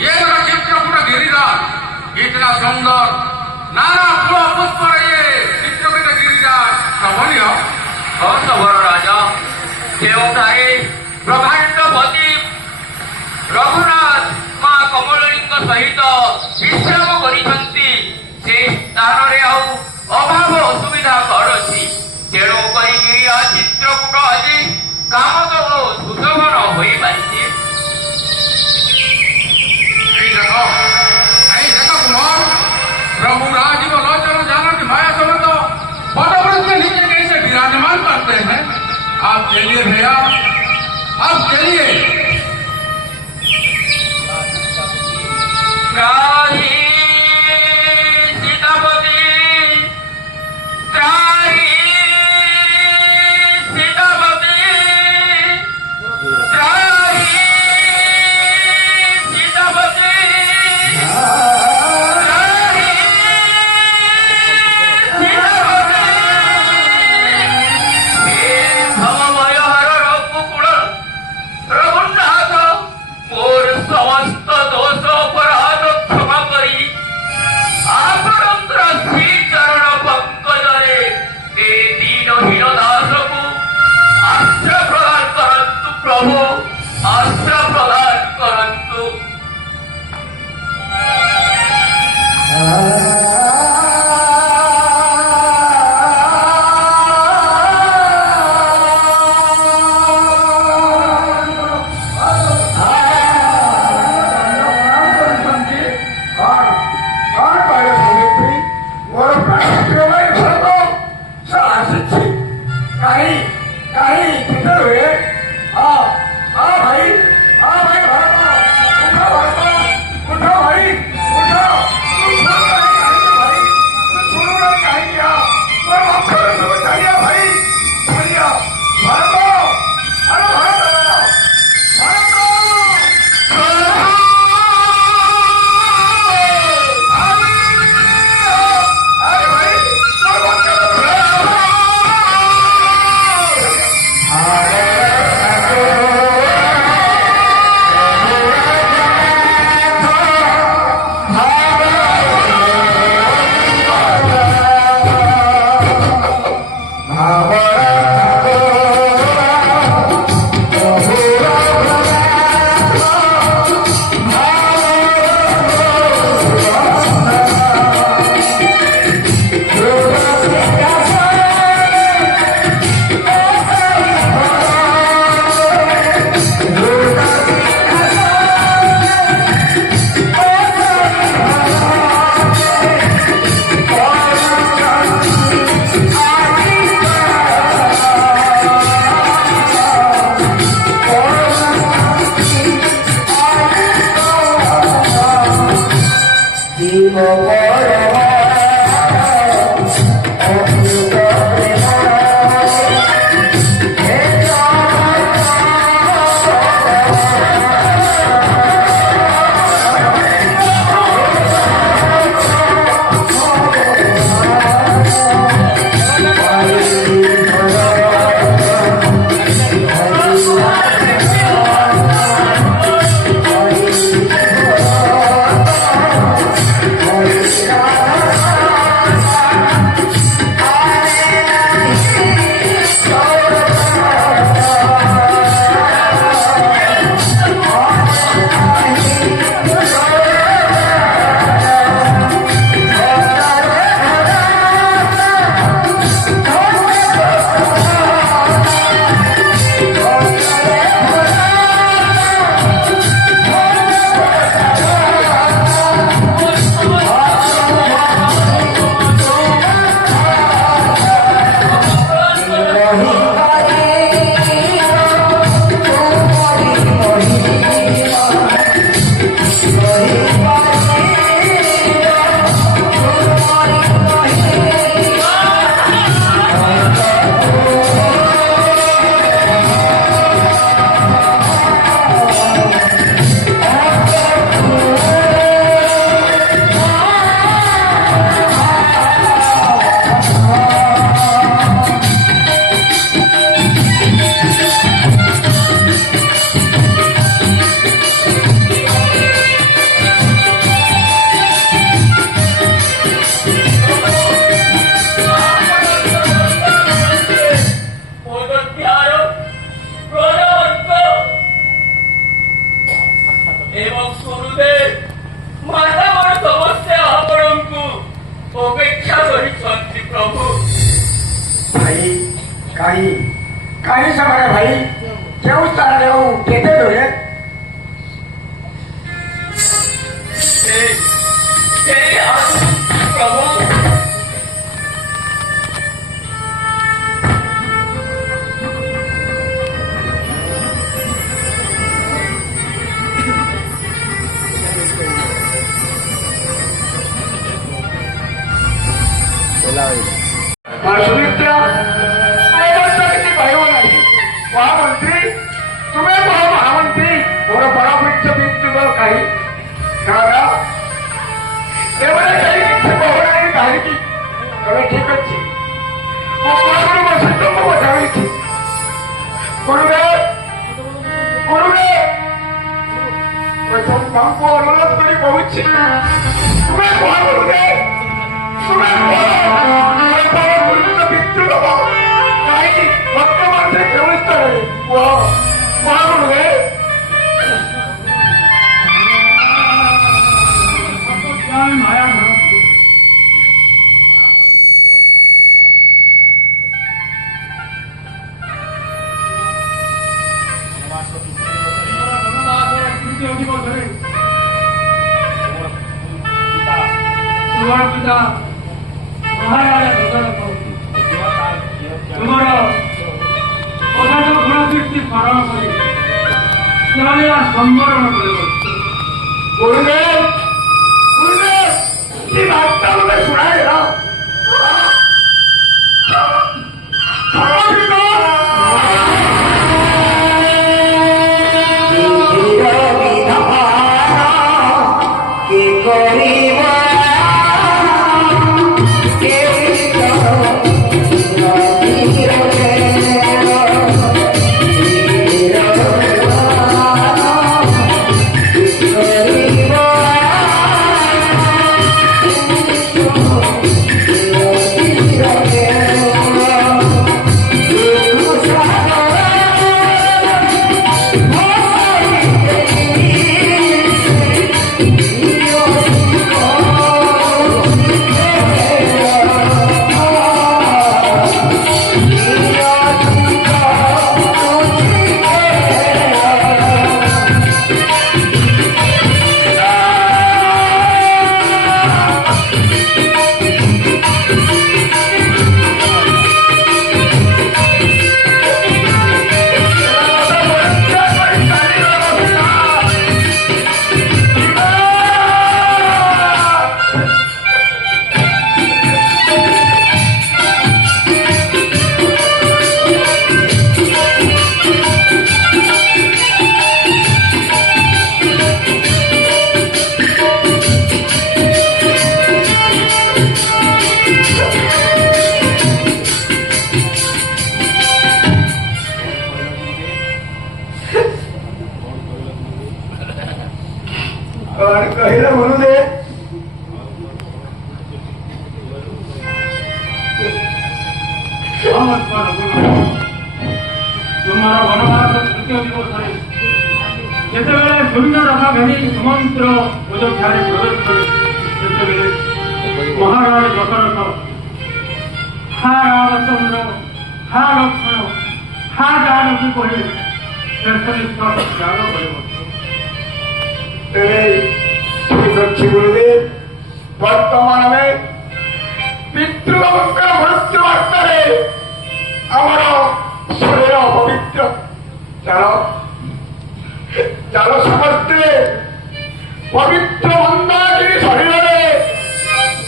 ये बड़ा चित्रकूट गिरिराज इतना सुंदर नाना फूल पुष्प ये चित्रकूट गिरिराज शोभनीय सबର ରାଜା ଯେଉଁଠାରେ ବ୍ରହ୍ମାଣ୍ଡପତି ରଘୁନାଥ ମା କମଳିନୀଙ୍କ ସହିତ ବିଶ୍ରାମ କରିଛନ୍ତି ସେ ସ୍ଥାନରେ ଆଉ ଅଭାବ ଅସୁବିଧା କଣ ଅଛି? ତେଣୁ କରି ଗିରିଆ ଚିତ୍ରକୂଟ ଆଜି କାମଦ ଓ ସୁଶୋଭନ ହୋଇପାରିଛି। कुमार प्रभु राजीव लोचन जानकी माया समेत पदव्रत के नीचे कैसे विराजमान करते हैं। आप चलिए भैया, आप चलिए। ଏବଂ ଗୁରୁଦେବ ମାତା ମୋର ସମସ୍ତେ ଆପଣଙ୍କୁ ଅପେକ୍ଷା କରିଛନ୍ତି ପ୍ରଭୁ। ଭାଇ କାହିଁ କାହିଁ ସେମାନେ ଭାଇ କେଉଁ ସ୍ଥାନରେ ଆଉ କେତେ ଦୂରେ? ପ୍ରଭୁ सुनित्या କିଛି କହିବ ନାହିଁ। ମହାମନ୍ତ୍ରୀ ତୁମେ କହ ମହାମନ୍ତ୍ରୀ ମୋର ପରପକ୍ଷ ବିଦ୍ୟୁତ କାହିଁ କାରଣ ଏମାନେ କେହି କିଛି କହୁନାହିଁ କାହିଁକି? ତବେ ଠିକ ଅଛି ମୁଁ ପୁରାପୁରି ମୋ ସୀତଙ୍କୁ ବଚାଇଛି। ଗୁରୁଦେବ ଗୁରୁଦେବ ମୁଁ ତାଙ୍କୁ ଅନୁରୋଧ କରି କହୁଛି ତୁମେ କହ ଗୁରୁଦେବ ତୁମେ କାହିଁକି ବର୍ତ୍ତମାନ ସେ କେଉଁ ସ୍ତରରେ ଗୁରୁଦେବ? ପିତା ମହାରାଜା ଦଶରଥ ତୁମର ଅଗାଧ ଗୁଣକୀର୍ତ୍ତି ସ୍ମରଣ କରି ସେମାନେ ସମ୍ବରଣ କରିବ। गुरुदेव गुरुदेव ये बात मुझे सुनाएगा। କହିଲେ ଗୁରୁଦେବ ତୁମର ବନବାସ ତୃତୀୟ ଦିବସରେ ଯେତେବେଳେ ଶୂନ୍ୟ ରଥ ଘେନି ସମନ୍ତ୍ର ଅଯୋଧ୍ୟାରେ ପ୍ରବେଶ କଲେ ସେତେବେଳେ ମହାରାଜ ଦଶରଥ हा रामचंद्र हा लक्ष्मण हा जानकी कही शेष निश्वास ତ୍ୟାଗ କରିବ। ଠିକ ଅଛି ଗୁରୁଦେବ ବର୍ତ୍ତମାନ ଆମେ ପିତୃଙ୍କର ମୃତ୍ୟୁ ବାର୍ତ୍ତାରେ ଆମର ଶରୀର ଅପବିତ୍ର ଚାଲ ଚାଲ ସମସ୍ତେ ପବିତ୍ର ମନ୍ଦାକିନୀ ଶରୀରରେ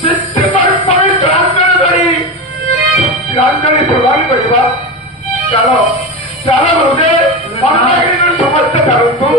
ପିତୃତର୍ପଣୀ ତ୍ରାଞ୍ଜଳି କରି ତ୍ରାଞ୍ଜଳି ପ୍ରଦାନ କରିବା। ଚାଲ ଚାଲ ଗୁରୁଦେବ ମନ୍ଦାକିନୀ କରି ସମସ୍ତେ ଚାଲନ୍ତୁ।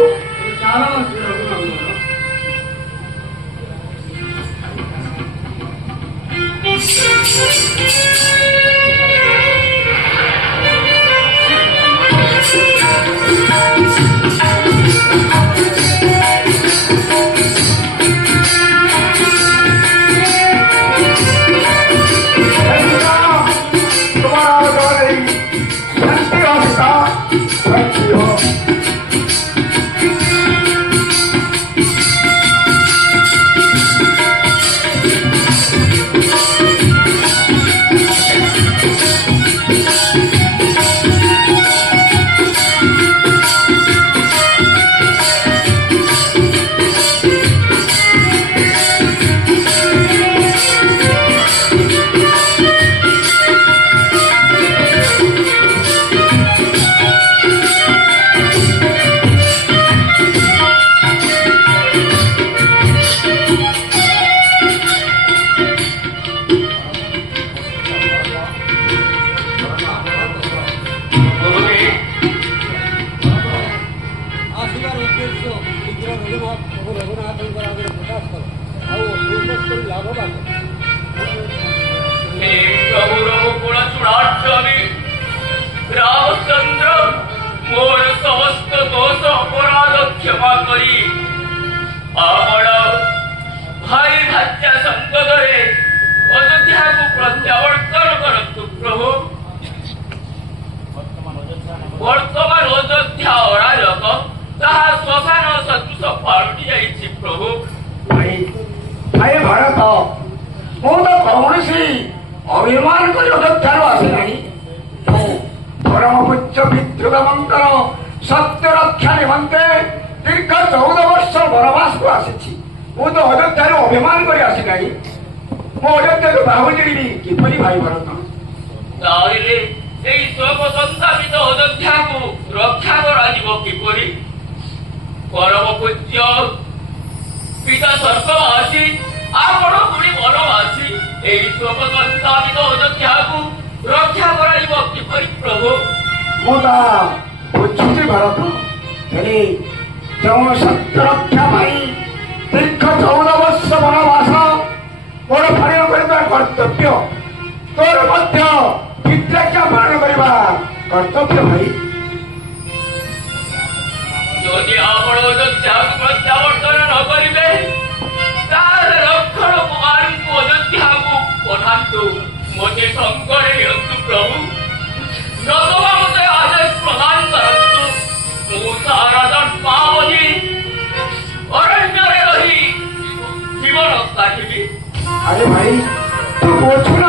ପ୍ରଭୁ ରଘୁନାଥଙ୍କର ଆଗରେ ପ୍ରକାଶ କର ଆଉ ଦୁର୍ଗତ କରି ଲାଭବାନ हे प्रभु रघुकुल चूड़ाक्षमी रामचंद्र मोर समस्त दोष अपराध क्षमा करी आपण भाई भाच्या संकटरे अयोध्या को प्रत्यावर्तन करतु प्रभु वर्तमान अयोध्या अराजक ताहा श्मशान सदृश पालटी जाइछि प्रभु भाई भाई भारत ମୁଁ ତ କୌଣସି ଅଭିମାନ କରି ଅଯୋଧ୍ୟାରୁ ଆସିନାହିଁ ମୁଁ ପରମ ପୂଜ୍ୟ ପିତୃଦେବଙ୍କର ସତ୍ୟ ରକ୍ଷା ନିମନ୍ତେ ଦୀର୍ଘ 14 ବର୍ଷ ବନବାସକୁ ଆସିଛି ମୁଁ ତ ଅଯୋଧ୍ୟାରୁ ଅଭିମାନ କରି ଆସିନାହିଁ ମୁଁ ଅଯୋଧ୍ୟାରୁ ବାହୁଡ଼ି ଯିବି କିପରି ଭାଇ ଭାରତ ତାହେଲେ এই শোক সন্তাপিত অযোধ্যাକୁ রক্ষা କରାଯିବ କିପରି ପରମ ପୂଜ୍ୟ ପିତା ସ୍ୱର୍ଗବାସୀ ଆପଣ ପୁଣି ବନବାସୀ এই শোক সন্তাপিତ ଅଯୋଧ୍ୟାକୁ ରକ୍ଷା କରାଯିବ କିପରି ପ୍ରଭୁ ମୁଁ ତାହା ବୁଝୁଛି ଭାରତ ହେଲେ ଯେଉଁ ସତ୍ୟ ରକ୍ଷା ପାଇଁ ଦୀର୍ଘ 14 ବର୍ଷ ବନବାସ ମୋର ପାଳନ କରିବା କର୍ତ୍ତବ୍ୟ ତୋର ମଧ୍ୟ ପିତୃଆଜ୍ଞା ପାଳନ କରିବା କର୍ତ୍ତବ୍ୟ ଭାଇ ଯଦି ଆପଣ ଅଯୋଧ୍ୟାକୁ ପ୍ରତ୍ୟାବର୍ତ୍ତନ ନ କରିବେ ତାହେଲେ ରକ୍ଷଣ କୁମାରଙ୍କୁ ଅଯୋଧ୍ୟାକୁ ପଠାନ୍ତୁ ମୋତେ ସଙ୍ଗରେ ନିଅନ୍ତୁ ପ୍ରଭୁ ନତବା ମୋତେ ଆଦେଶ ପ୍ରଦାନ କରନ୍ତୁ ମୁଁ ସାରା ଜନ୍ମାବଧି ଅରଣ୍ୟରେ ରହି ଜୀବନ କାଟିବି ଆରେ ଭାଇ ତୁ ବୁଝୁ